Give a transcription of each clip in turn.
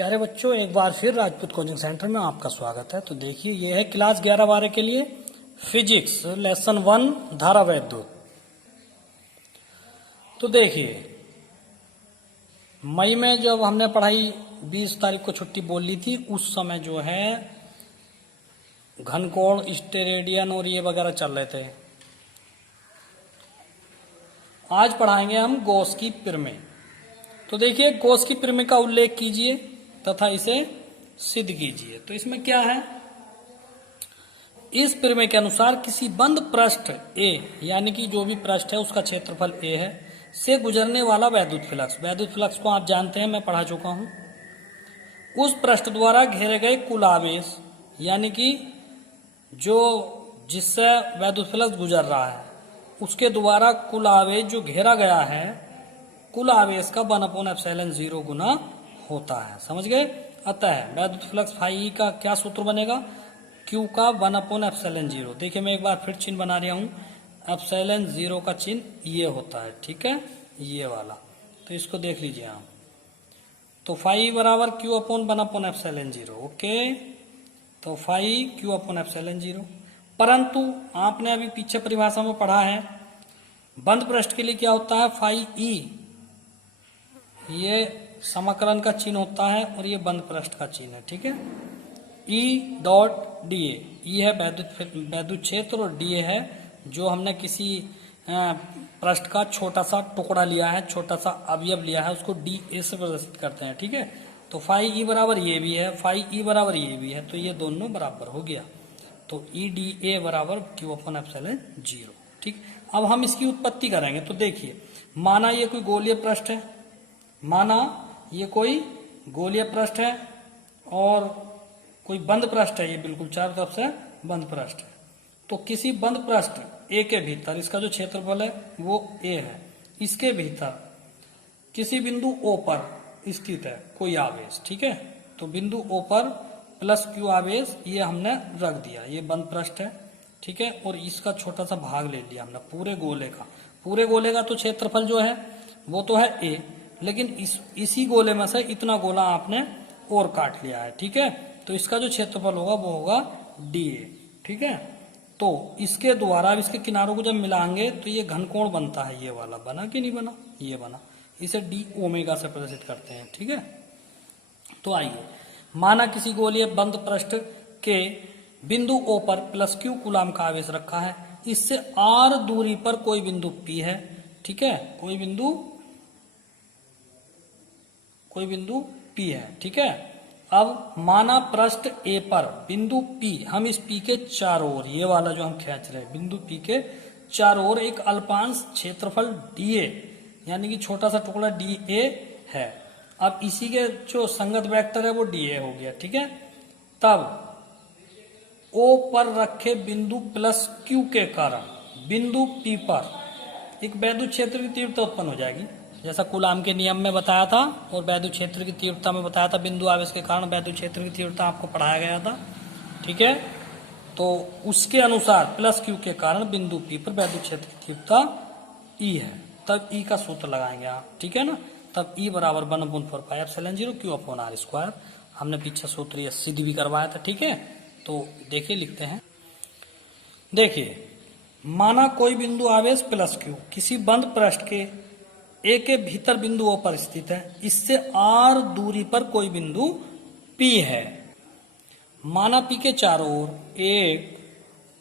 प्यारे बच्चों, एक बार फिर राजपूत कोचिंग सेंटर में आपका स्वागत है। तो देखिए, ये है क्लास 11-12 के लिए फिजिक्स लेसन 1 धारा वैद्युत। तो देखिए, मई में जब हमने पढ़ाई 20 तारीख को छुट्टी बोल ली थी, उस समय जो है घनकोण, स्टेरेडियन और ये वगैरह चल रहे थे। आज पढ़ाएंगे हम गॉस की प्रमेय। तो देखिए, गॉस की प्रमेय का उल्लेख कीजिए तथा इसे सिद्ध कीजिए। तो इसमें क्या है, इस प्रमेय के अनुसार किसी बंद पृष्ठ ए, यानी कि जो भी पृष्ठ है उसका क्षेत्रफल ए है, से गुजरने वाला वैद्युत फ्लक्स को आप जानते हैं, मैं पढ़ा चुका हूं। उस पृष्ठ द्वारा घेरे गए कुल आवेश, यानी कि जो जिससे वैद्युत फ्लक्स गुजर रहा है उसके द्वारा कुल आवेश जो घेरा गया है, कुल आवेश का 1/ε0 गुना होता है। समझ गए। अतः वैद्युत फ्लक्स फाई का क्या सूत्र बनेगा, Q का 1/ε0। देखिए, मैं एक बार फिर चिन्ह बना रहा हूं, ε0 का चिन्ह ये होता है, ठीक है, ये वाला। तो इसको देख लीजिए आप। तो फाई बराबर Q/1/ε0। ओके, तो फाई Q/ε0। परंतु आपने अभी पीछे परिभाषा में पढ़ा है, बंद पृष्ठ के लिए क्या होता है, फाई ई, ये समाकलन का चिन्ह होता है और ये बंद पृष्ठ का चिन्ह है, ठीक है। E.dA, ई है वैद्युत क्षेत्र और dA है जो हमने किसी पृष्ठ का छोटा सा टुकड़ा लिया है, छोटा सा अवयव लिया है, उसको dA से प्रदर्शित करते हैं, ठीक है। तो फाई ई बराबर ये भी है, फाई ई बराबर ये भी है, तो ये दोनों बराबर हो गया। तो EdA बराबर Q/ε0, ठीक। अब हम इसकी उत्पत्ति करेंगे। तो देखिए, माना ये कोई गोलीय पृष्ठ है, माना ये कोई गोलीय पृष्ठ है और कोई बंद पृष्ठ है, ये बिल्कुल चारों तरफ से बंद पृष्ठ है। तो किसी बंद पृष्ठ ए के भीतर इसका जो क्षेत्रफल है वो ए है, इसके भीतर किसी बिंदु ओ पर स्थित है कोई आवेश, ठीक है। तो बिंदु ओ पर प्लस Q आवेश ये हमने रख दिया, ये बंद पृष्ठ है, ठीक है। और इसका छोटा सा भाग ले लिया हमने पूरे गोले का तो क्षेत्रफल जो है वो तो है ए, लेकिन इसी गोले में से इतना गोला आपने और काट लिया है, ठीक है। तो इसका जो क्षेत्रफल होगा वो होगा dA, ठीक है। तो इसके द्वारा इसके किनारों को जब मिलाएंगे तो ये घनकोण बनता है, ये वाला बना कि नहीं बना, ये बना। इसे d ओमेगा से प्रदर्शित करते हैं, ठीक है। तो आइए, माना किसी गोलीय बंद पृष्ठ के बिंदु O पर प्लस Q कूलाम का आवेश रखा है, इससे r दूरी पर कोई बिंदु P है, ठीक है, कोई बिंदु P है, ठीक है। अब माना पृष्ठ A पर बिंदु P, हम इस P के चारों ओर, ये वाला जो हम खींच रहे हैं, बिंदु P के चारों ओर एक अल्पांश क्षेत्रफल dA, यानी कि छोटा सा टुकड़ा dA है। अब इसी के जो संगत वेक्टर है वो dA हो गया, ठीक है। तब O पर रखे बिंदु प्लस Q के कारण बिंदु P पर एक वैद्युत क्षेत्र की तीव्रता उत्पन्न हो जाएगी, जैसा कूलाम के नियम में बताया था और वैद्युत क्षेत्र की तीव्रता में बताया था। बिंदु आवेश के कारण वैद्युत क्षेत्र की तीव्रता आपको पढ़ाया गया था, ठीक है। तो उसके अनुसार प्लस Q के कारण बिंदु P पर वैद्युत क्षेत्र की तीव्रता E है, तब E का सूत्र लगाएंगे आप, ठीक है ना। तब E बराबर 1/4πε0 Q/r²। हमने पीछे सूत्र ये सिद्ध भी करवाया था, ठीक है। तो देखिए, लिखते हैं। देखिए, माना कोई बिंदु आवेश प्लस Q किसी बंद पृष्ठ के ए के भीतर बिंदु O पर स्थित है, इससे r दूरी पर कोई बिंदु P है। माना P के चारों ओर एक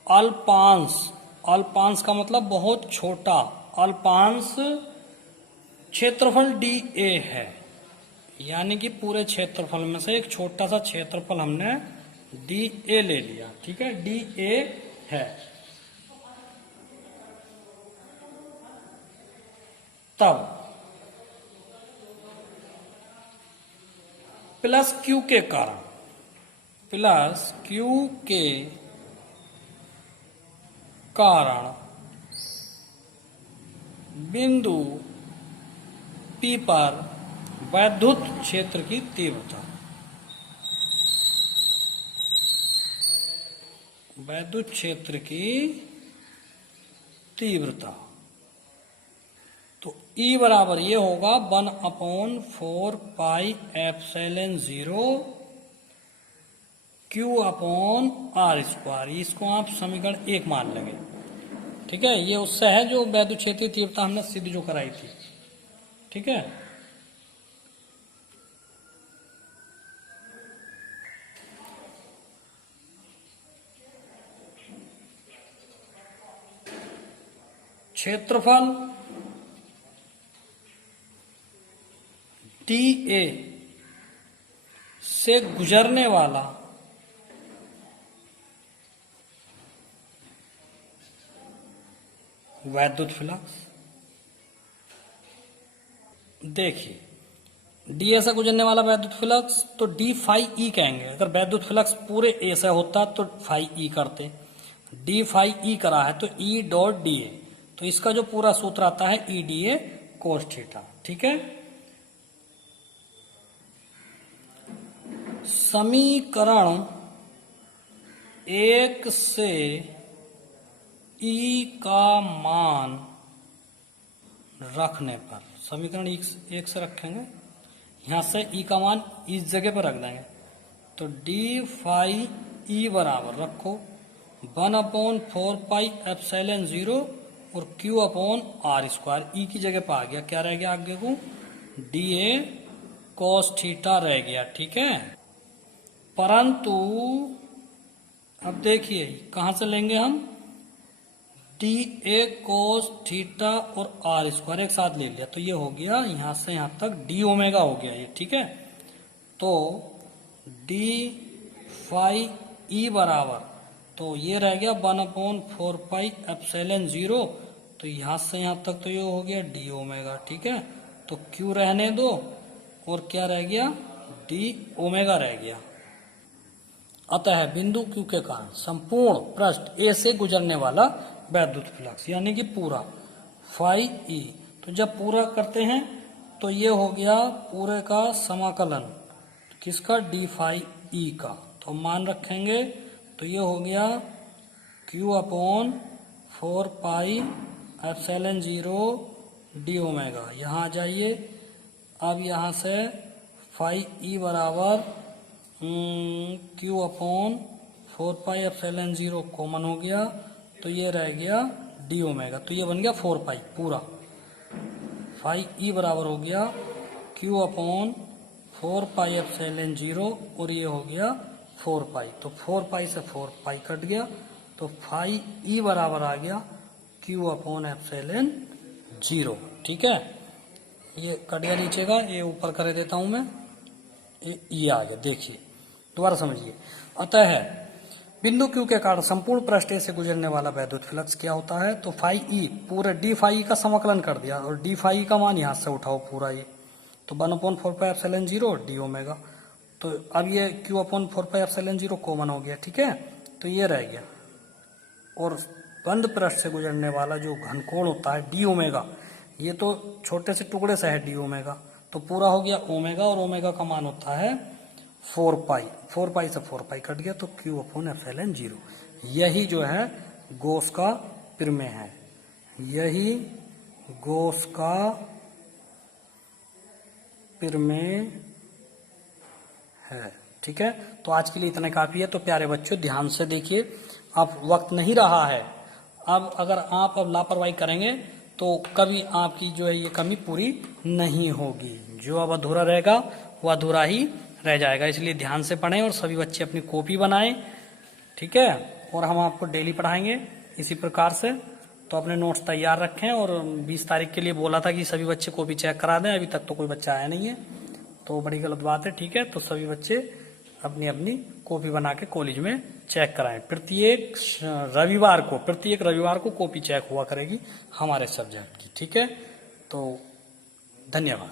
अल्पांश का मतलब बहुत छोटा अल्पांश क्षेत्रफल dA है, यानी कि पूरे क्षेत्रफल में से एक छोटा सा क्षेत्रफल हमने dA ले लिया, ठीक है, dA है। तब प्लस Q के कारण बिंदु P पर वैद्युत क्षेत्र की तीव्रता तो ई बराबर ये होगा 1/4πε0 Q/r²। इसको आप समीकरण 1 मान लेंगे। ठीक है, ये उससे है जो वैद्युत क्षेत्रीय तीव्रता हमने सिद्ध जो कराई थी। ठीक है, क्षेत्रफल TA से गुजरने वाला वैद्युत फ्लक्स, देखिए डीए से गुजरने वाला वैद्युत फ्लक्स तो डी फाई ई कहेंगे। अगर वैद्युत फ्लक्स पूरे ए से होता तो फाई ई करते, डी फाई ई करा है तो ई डॉट डी ए, तो इसका जो पूरा सूत्र आता है E D A cos theta. ठीक है, समीकरण 1 से ई का मान रखने पर, समीकरण 1 से रखेंगे, यहां से ई का मान इस जगह पर रख देंगे, तो डी फाई ई बराबर रखो 1/4πε0 और Q/r²। ई की जगह पर आ गया, क्या रह गया आगे को, डी ए कोस थीटा रह गया। ठीक है, परंतु अब देखिए कहां से लेंगे हम, डी ए कोस थीटा और r² एक साथ ले लिया, तो ये हो गया यहां से यहां तक डी ओमेगा हो गया ये। ठीक है, तो डी फाई ई बराबर, तो ये रह गया 1/4πε0, तो यहां से यहां तक तो ये हो गया डी ओमेगा। ठीक है, तो क्यू रहने दो और क्या रह गया, डी ओमेगा रह गया। अतः बिंदु क्यू के कारण संपूर्ण पृष्ठ ए से गुजरने वाला वैद्युत फ्लक्स यानी कि पूरा फाई ई, तो जब पूरा करते हैं तो ये हो गया पूरे का समाकलन किसका, डी फाई ई का, तो मान रखेंगे तो ये हो गया Q/4πε0 डी ओमेगा। यहाँ आ जाइए, अब यहाँ से फाई ई बराबर Q/4πε0 कॉमन हो गया, तो ये रह गया डी ओमेगा, तो ये बन गया 4π पूरा, फाई ई बराबर हो गया Q/4πε0 और ये हो गया 4π, तो 4π से 4π कट गया, तो फाई ई बराबर आ गया Q/ε0। ठीक है, ये कट गया नीचे का, ये ऊपर कर देता हूं मैं, ये आ गया। देखिए दोबारा समझिए, अतः बिंदु क्यू के कारण संपूर्ण पृष्ठ से गुजरने वाला वैद्युत फ्लक्स क्या होता है, तो फाई ई पूरे डी फाई का समाकलन कर दिया और डी फाई का मान यहां से उठाओ पूरा ये, तो 1/4πε0 डी ओमेगा, तो अब ये Q/4πε0 कॉमन हो गया। ठीक है, तो ये रह गया, और बंद पृष्ठ से गुजरने वाला जो घनकोण होता है डी ओमेगा, ये तो छोटे से टुकड़े से है डी ओमेगा, तो पूरा हो गया ओमेगा, और ओमेगा का मान होता है 4π, 4π से 4π कट गया, तो Q/ε0। यही जो है गॉस का प्रमेय है, यही गॉस का प्रमेय है। ठीक है, तो आज के लिए इतना काफी है। तो प्यारे बच्चों ध्यान से देखिए, अब वक्त नहीं रहा है, अब अगर आप अब लापरवाही करेंगे तो कभी आपकी जो है ये कमी पूरी नहीं होगी, जो अब अधूरा रहेगा वो अधूरा ही रह जाएगा। इसलिए ध्यान से पढ़ें और सभी बच्चे अपनी कॉपी बनाएं। ठीक है, और हम आपको डेली पढ़ाएंगे इसी प्रकार से, तो अपने नोट्स तैयार रखें। और 20 तारीख के लिए बोला था कि सभी बच्चे कॉपी चेक करा दें, अभी तक तो कोई बच्चा आया नहीं है, तो बड़ी गलत बात है। ठीक है, तो सभी बच्चे अपनी अपनी कॉपी बना के कॉलेज में चेक कराएं। प्रत्येक रविवार को कॉपी चेक हुआ करेगी हमारे सब्जेक्ट की। ठीक है, तो धन्यवाद।